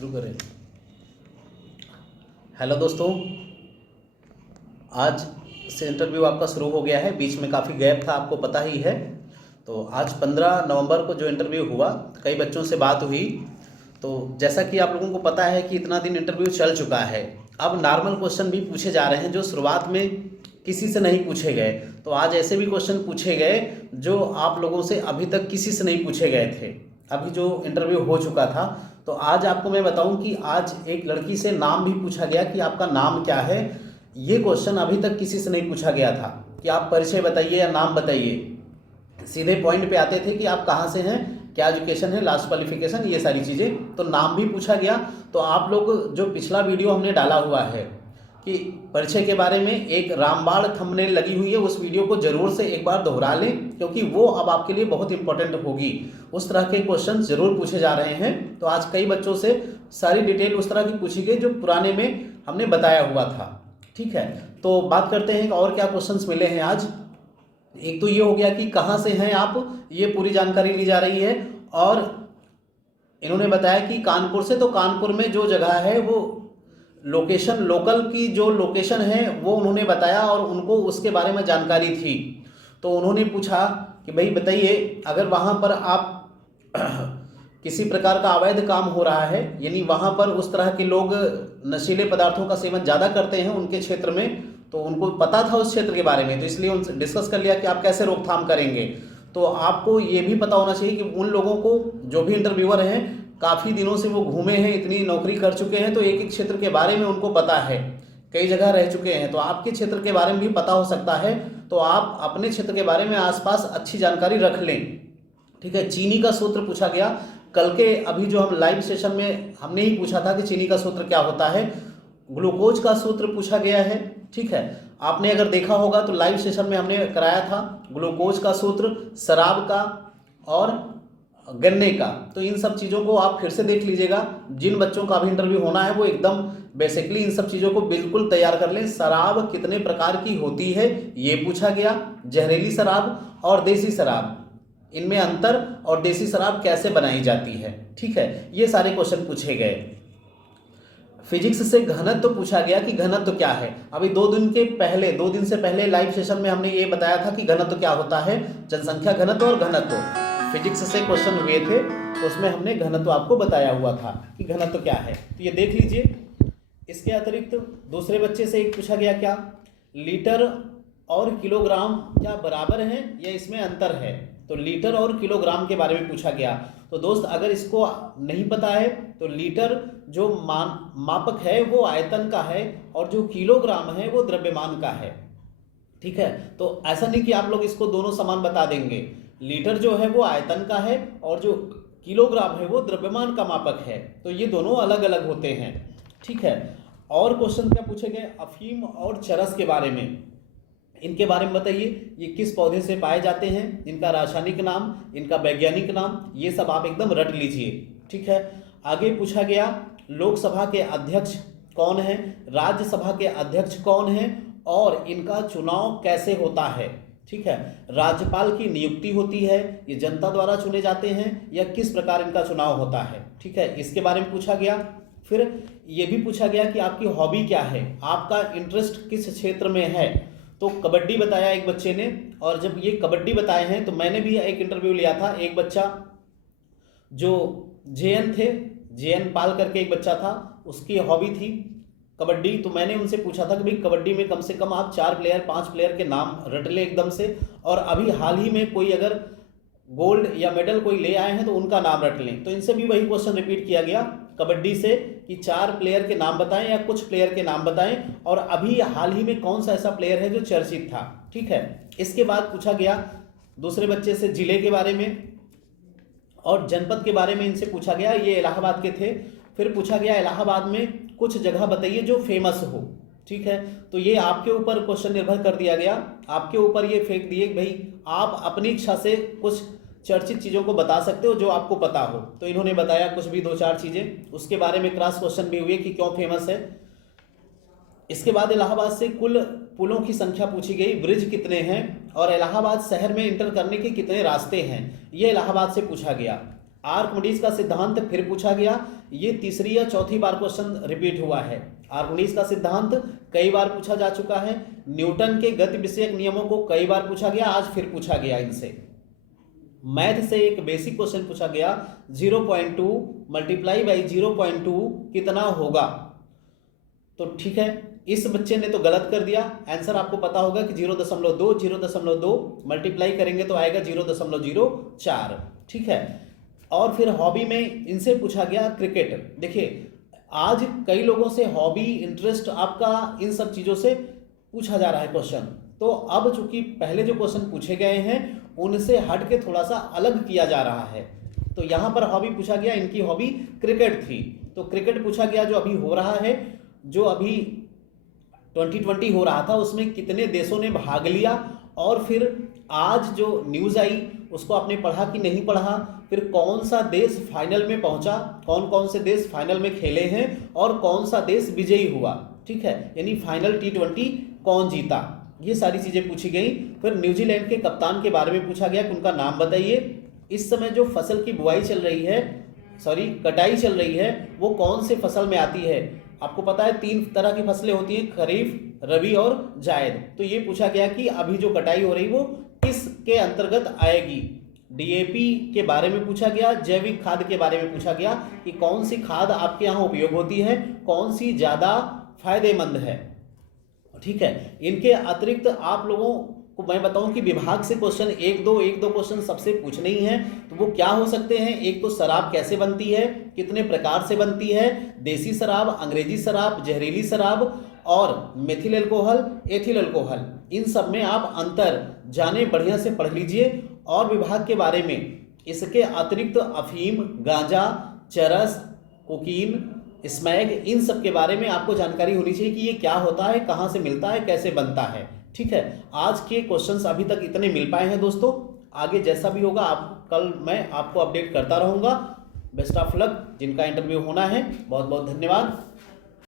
शुरू करें। हेलो दोस्तों, आज से इंटरव्यू आपका शुरू हो गया है। बीच में काफ़ी गैप था, आपको पता ही है। तो आज 15 नवंबर को जो इंटरव्यू हुआ, कई बच्चों से बात हुई। तो जैसा कि आप लोगों को पता है कि इतना दिन इंटरव्यू चल चुका है, अब नॉर्मल क्वेश्चन भी पूछे जा रहे हैं जो शुरुआत में किसी से नहीं पूछे गए। तो आज ऐसे भी क्वेश्चन पूछे गए जो आप लोगों से अभी तक किसी से नहीं पूछे गए थे, अभी जो इंटरव्यू हो चुका था। तो आज आपको मैं बताऊं कि आज एक लड़की से नाम भी पूछा गया कि आपका नाम क्या है। ये क्वेश्चन अभी तक किसी से नहीं पूछा गया था कि आप परिचय बताइए या नाम बताइए। सीधे पॉइंट पे आते थे कि आप कहाँ से हैं, क्या एजुकेशन है, लास्ट क्वालिफिकेशन, ये सारी चीज़ें। तो नाम भी पूछा गया। तो आप लोग जो पिछला वीडियो हमने डाला हुआ है कि परिचय के बारे में एक रामबाण थंबनेल लगी हुई है, उस वीडियो को जरूर से एक बार दोहरा लें, क्योंकि वो अब आपके लिए बहुत इंपॉर्टेंट होगी। उस तरह के क्वेश्चन जरूर पूछे जा रहे हैं। तो आज कई बच्चों से सारी डिटेल उस तरह की पूछी गई जो पुराने में हमने बताया हुआ था। ठीक है, तो बात करते हैं कि और क्या क्वेश्चंस मिले हैं आज। एक तो ये हो गया कि कहाँ से हैं आप, ये पूरी जानकारी ली जा रही है। और इन्होंने बताया कि कानपुर से, तो कानपुर में जो जगह है वो लोकेशन, लोकल की जो लोकेशन है वो उन्होंने बताया और उनको उसके बारे में जानकारी थी। तो उन्होंने पूछा कि भाई बताइए, अगर वहाँ पर आप किसी प्रकार का अवैध काम हो रहा है, यानी वहाँ पर उस तरह के लोग नशीले पदार्थों का सेवन ज़्यादा करते हैं उनके क्षेत्र में, तो उनको पता था उस क्षेत्र के बारे में, तो इसलिए उनसे डिस्कस कर लिया कि आप कैसे रोकथाम करेंगे। तो आपको ये भी पता होना चाहिए कि उन लोगों को, जो भी इंटरव्यूअर हैं, काफ़ी दिनों से वो घूमे हैं, इतनी नौकरी कर चुके हैं, तो एक एक क्षेत्र के बारे में उनको पता है, कई जगह रह चुके हैं। तो आपके क्षेत्र के बारे में भी पता हो सकता है, तो आप अपने क्षेत्र के बारे में आसपास अच्छी जानकारी रख लें। ठीक है, चीनी का सूत्र पूछा गया। कल के अभी जो हम लाइव सेशन में हमने ही पूछा था कि चीनी का सूत्र क्या होता है। ग्लूकोज का सूत्र पूछा गया है। ठीक है, आपने अगर देखा होगा तो लाइव सेशन में हमने कराया था ग्लूकोज का सूत्र, शराब का और गन्ने का। तो इन सब चीज़ों को आप फिर से देख लीजिएगा। जिन बच्चों का भी इंटरव्यू होना है वो एकदम बेसिकली इन सब चीज़ों को बिल्कुल तैयार कर लें। शराब कितने प्रकार की होती है ये पूछा गया, जहरीली शराब और देसी शराब, इनमें अंतर, और देसी शराब कैसे बनाई जाती है। ठीक है, ये सारे क्वेश्चन पूछे गए। फिजिक्स से घनत्व तो पूछा गया कि घनत्व क्या है। अभी 2 दिन से पहले लाइव सेशन में हमने ये बताया था कि घनत्व क्या होता है, जनसंख्या घनत्व और घनत्व। फिजिक्स से क्वेश्चन हुए थे, उसमें हमने घनत्व आपको बताया हुआ था कि घनत्व क्या है। तो ये देख लीजिए। इसके अतिरिक्त दूसरे बच्चे से एक पूछा गया, क्या लीटर और किलोग्राम क्या बराबर हैं या इसमें अंतर है। तो लीटर और किलोग्राम के बारे में पूछा गया। तो दोस्त, अगर इसको नहीं पता है तो लीटर जो मापक है वो आयतन का है और जो किलोग्राम है वो द्रव्यमान का है। ठीक है, तो ऐसा नहीं कि आप लोग इसको दोनों समान बता देंगे। लीटर जो है वो आयतन का है और जो किलोग्राम है वो द्रव्यमान का मापक है, तो ये दोनों अलग अलग होते हैं। ठीक है, और क्वेश्चन क्या पूछे गए, अफीम और चरस के बारे में, इनके बारे में बताइए। ये किस पौधे से पाए जाते हैं, इनका रासायनिक नाम, इनका वैज्ञानिक नाम, ये सब आप एकदम रट लीजिए। ठीक है, आगे पूछा गया लोकसभा के अध्यक्ष कौन है, राज्यसभा के अध्यक्ष कौन है और इनका चुनाव कैसे होता है। ठीक है, राज्यपाल की नियुक्ति होती है, ये जनता द्वारा चुने जाते हैं, या किस प्रकार इनका चुनाव होता है। ठीक है, इसके बारे में पूछा गया। फिर ये भी पूछा गया कि आपकी हॉबी क्या है, आपका इंटरेस्ट किस क्षेत्र में है। तो कबड्डी बताया एक बच्चे ने, और जब ये कबड्डी बताए हैं तो मैंने भी एक इंटरव्यू लिया था। एक बच्चा जो जेएन थे, जेएन पाल करके एक बच्चा था, उसकी हॉबी थी कबड्डी। तो मैंने उनसे पूछा था कि भाई कबड्डी में कम से कम आप 4 प्लेयर 5 प्लेयर के नाम रट ले एकदम से, और अभी हाल ही में कोई अगर गोल्ड या मेडल कोई ले आए हैं तो उनका नाम रट लें। तो इनसे भी वही क्वेश्चन रिपीट किया गया कबड्डी से कि 4 प्लेयर के नाम बताएं या कुछ प्लेयर के नाम बताएं, और अभी हाल ही में कौन सा ऐसा प्लेयर है जो चर्चित था। ठीक है, इसके बाद पूछा गया दूसरे बच्चे से जिले के बारे में और जनपद के बारे में इनसे पूछा गया, ये इलाहाबाद के थे। फिर पूछा गया इलाहाबाद में कुछ जगह बताइए जो फेमस हो। ठीक है, तो ये आपके ऊपर क्वेश्चन निर्भर कर दिया गया, आपके ऊपर ये फेंक दिए भाई आप अपनी इच्छा से कुछ चर्चित चीज़ों को बता सकते हो जो आपको पता हो। तो इन्होंने बताया कुछ भी 2-4 चीज़ें, उसके बारे में क्रॉस क्वेश्चन भी हुए कि क्यों फेमस है। इसके बाद इलाहाबाद से कुल पुलों की संख्या पूछी गई, ब्रिज कितने हैं और इलाहाबाद शहर में इंटर करने के कितने रास्ते हैं, ये इलाहाबाद से पूछा गया। आर्किमिडीज का सिद्धांत फिर पूछा गया, ये तीसरी या चौथी बार क्वेश्चन रिपीट हुआ है। आर्किमिडीज का सिद्धांत कई बार पूछा जा चुका है। न्यूटन के गति विषयक नियमों को कई बार पूछा गया, आज फिर पूछा गया इनसे। मैथ से एक बेसिक क्वेश्चन पूछा गया, 0.2 मल्टीप्लाई बाई 0.2 कितना होगा। तो ठीक है, इस बच्चे ने तो गलत कर दिया, आंसर आपको पता होगा कि 0.2 मल्टीप्लाई करेंगे तो आएगा 0.04। ठीक है, और फिर हॉबी में इनसे पूछा गया क्रिकेट। देखिए आज कई लोगों से हॉबी, इंटरेस्ट आपका इन सब चीज़ों से पूछा जा रहा है क्वेश्चन। तो अब चूंकि पहले जो क्वेश्चन पूछे गए हैं उनसे हट के थोड़ा सा अलग किया जा रहा है। तो यहाँ पर हॉबी पूछा गया, इनकी हॉबी क्रिकेट थी, तो क्रिकेट पूछा गया जो अभी हो रहा है, जो अभी 2020 हो रहा था, उसमें कितने देशों ने भाग लिया, और फिर आज जो न्यूज़ आई उसको आपने पढ़ा कि नहीं पढ़ा, फिर कौन सा देश फाइनल में पहुंचा, कौन कौन से देश फाइनल में खेले हैं और कौन सा देश विजयी हुआ। ठीक है, यानी फाइनल T20 कौन जीता, ये सारी चीज़ें पूछी गई। फिर न्यूजीलैंड के कप्तान के बारे में पूछा गया कि उनका नाम बताइए। इस समय जो फसल की बुआई चल रही है, कटाई चल रही है, वो कौन से फसल में आती है। आपको पता है 3 तरह की फसलें होती हैं, खरीफ, रबी और जायद। तो ये पूछा गया कि अभी जो कटाई हो रही वो किसके अंतर्गत आएगी। DAP के बारे में पूछा गया, जैविक खाद के बारे में पूछा गया कि कौन सी खाद आपके यहाँ उपयोग होती है, कौन सी ज़्यादा फायदेमंद है। ठीक है, इनके अतिरिक्त आप लोगों को मैं बताऊं कि विभाग से क्वेश्चन एक दो क्वेश्चन सबसे पूछने ही हैं। तो वो क्या हो सकते हैं, एक तो शराब कैसे बनती है, कितने प्रकार से बनती है, देसी शराब, अंग्रेजी शराब, जहरीली शराब, और मेथिल अल्कोहल, एथिल अल्कोहल, इन सब में आप अंतर जाने, बढ़िया से पढ़ लीजिए। और विभाग के बारे में इसके अतिरिक्त अफीम, गांजा, चरस, कोकीन, स्मैग, इन सब के बारे में आपको जानकारी होनी चाहिए कि ये क्या होता है, कहाँ से मिलता है, कैसे बनता है। ठीक है, आज के क्वेश्चंस अभी तक इतने मिल पाए हैं दोस्तों। आगे जैसा भी होगा कल मैं आपको अपडेट करता रहूँगा। बेस्ट ऑफ लक जिनका इंटरव्यू होना है। बहुत बहुत धन्यवाद।